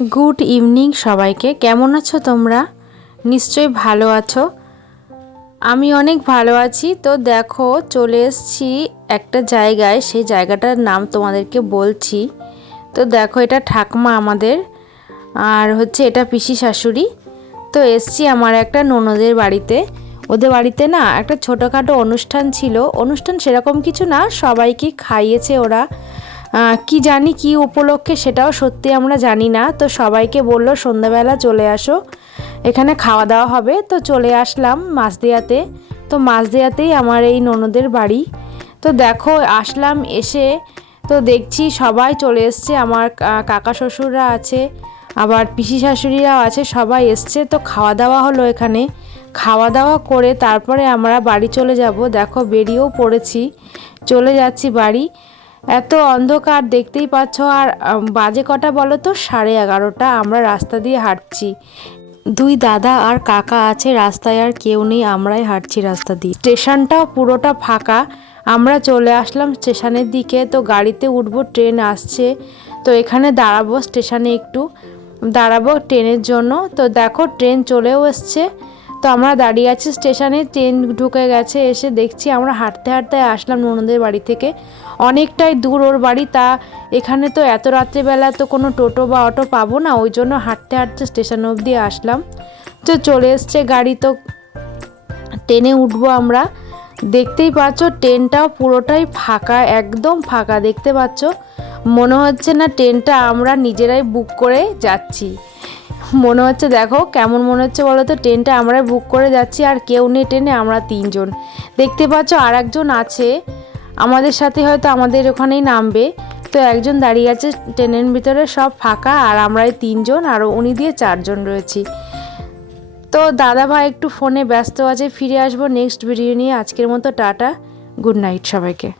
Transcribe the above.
Good evening সবাইকে। কেমন আছো তোমরা? নিশ্চয়ই ভালো আছো। আমি অনেক ভালো আছি। তো দেখো, চলে এসেছি একটা জায়গায়, সেই জায়গাটার নাম তোমাদেরকে বলছি। তো দেখো, এটা ঠাকমা আমাদের, আর হচ্ছে এটা পিসি শাশুড়ি। তো এসছি আমার একটা ননদের বাড়িতে। ওদের বাড়িতে না একটা ছোটোখাটো অনুষ্ঠান ছিল। অনুষ্ঠান সেরকম কিছু না, সবাইকে খাইয়েছে ওরা। কি জানি কি উপলক্ষে, সেটাও সত্যি আমরা জানি না। তো সবাইকে বললো সন্ধ্যাবেলা চলে আসো, এখানে খাওয়া দাওয়া হবে। তো চলে আসলাম মাঝদিয়াতে। তো মাঝদিয়াতেই আমার এই ননদের বাড়ি। তো দেখো, আসলাম, এসে তো দেখছি সবাই চলে এসছে। আমার কাকা শ্বশুররা আছে, আবার পিসি শাশুড়িরাও আছে, সবাই এসছে। তো খাওয়া দাওয়া হলো এখানে। খাওয়া দাওয়া করে তারপরে আমরা বাড়ি চলে যাব। দেখো, বেরিয়েও পড়েছি, চলে যাচ্ছি বাড়ি। এত অন্ধকার দেখতেই পাচ্ছ। আর বাজে কটা বলো তো? 11:30। আমরা রাস্তা দিয়ে হাঁটছি, দুই দাদা আর কাকা আছে রাস্তায়, আর কেউ নেই, আমরাই হাঁটছি রাস্তা দিয়ে। স্টেশনটাও পুরোটা ফাঁকা। আমরা চলে আসলাম স্টেশনের দিকে। তো গাড়িতে উঠবো, ট্রেন আসছে। তো এখানে দাঁড়াবো, স্টেশনে একটু দাঁড়াবো ট্রেনের জন্য। তো দেখো, ট্রেন চলেও এসছে। তো আমরা দাঁড়িয়ে আছি স্টেশনে, ট্রেন ঢুকে গেছে। এসে দেখছি আমরা হাঁটতে হাঁটতে আসলাম ননদের বাড়ি থেকে। অনেকটাই দূর ওর বাড়ি। তা এখানে তো এত রাত্রিবেলা তো কোনো টোটো বা অটো পাবো না, ওই জন্য হাঁটতে হাঁটতে স্টেশন অবধি আসলাম। তো চলে এসছে গাড়ি। তো ট্রেনে উঠবো আমরা। দেখতেই পাচ্ছ ট্রেনটাও পুরোটাই ফাঁকা, একদম ফাঁকা। দেখতে পাচ্ছ, মনে হচ্ছে না ট্রেনটা আমরা নিজেরাই বুক করে যাচ্ছি। মনে হচ্ছে, দেখো কেমন মনে হচ্ছে বলো তো, ট্রেনটা আমরাই বুক করে যাচ্ছি, আর কেউ নেই ট্রেনে, আমরা তিনজন। দেখতে পাচ্ছ আর একজন আছে আমাদের সাথে, হয়তো আমাদের ওখানেই নামবে। তো একজন দাঁড়িয়ে আছে ট্রেনের ভিতরে, সব ফাঁকা, আর আমরাই তিনজন, আর উনি দিয়ে চারজন রয়েছি। তো দাদা ভাই একটু ফোনে ব্যস্ত আছে, ফিরে আসবো নেক্সট ভিডিও নিয়ে। আজকের মতো টাটা, গুড নাইট সবাইকে।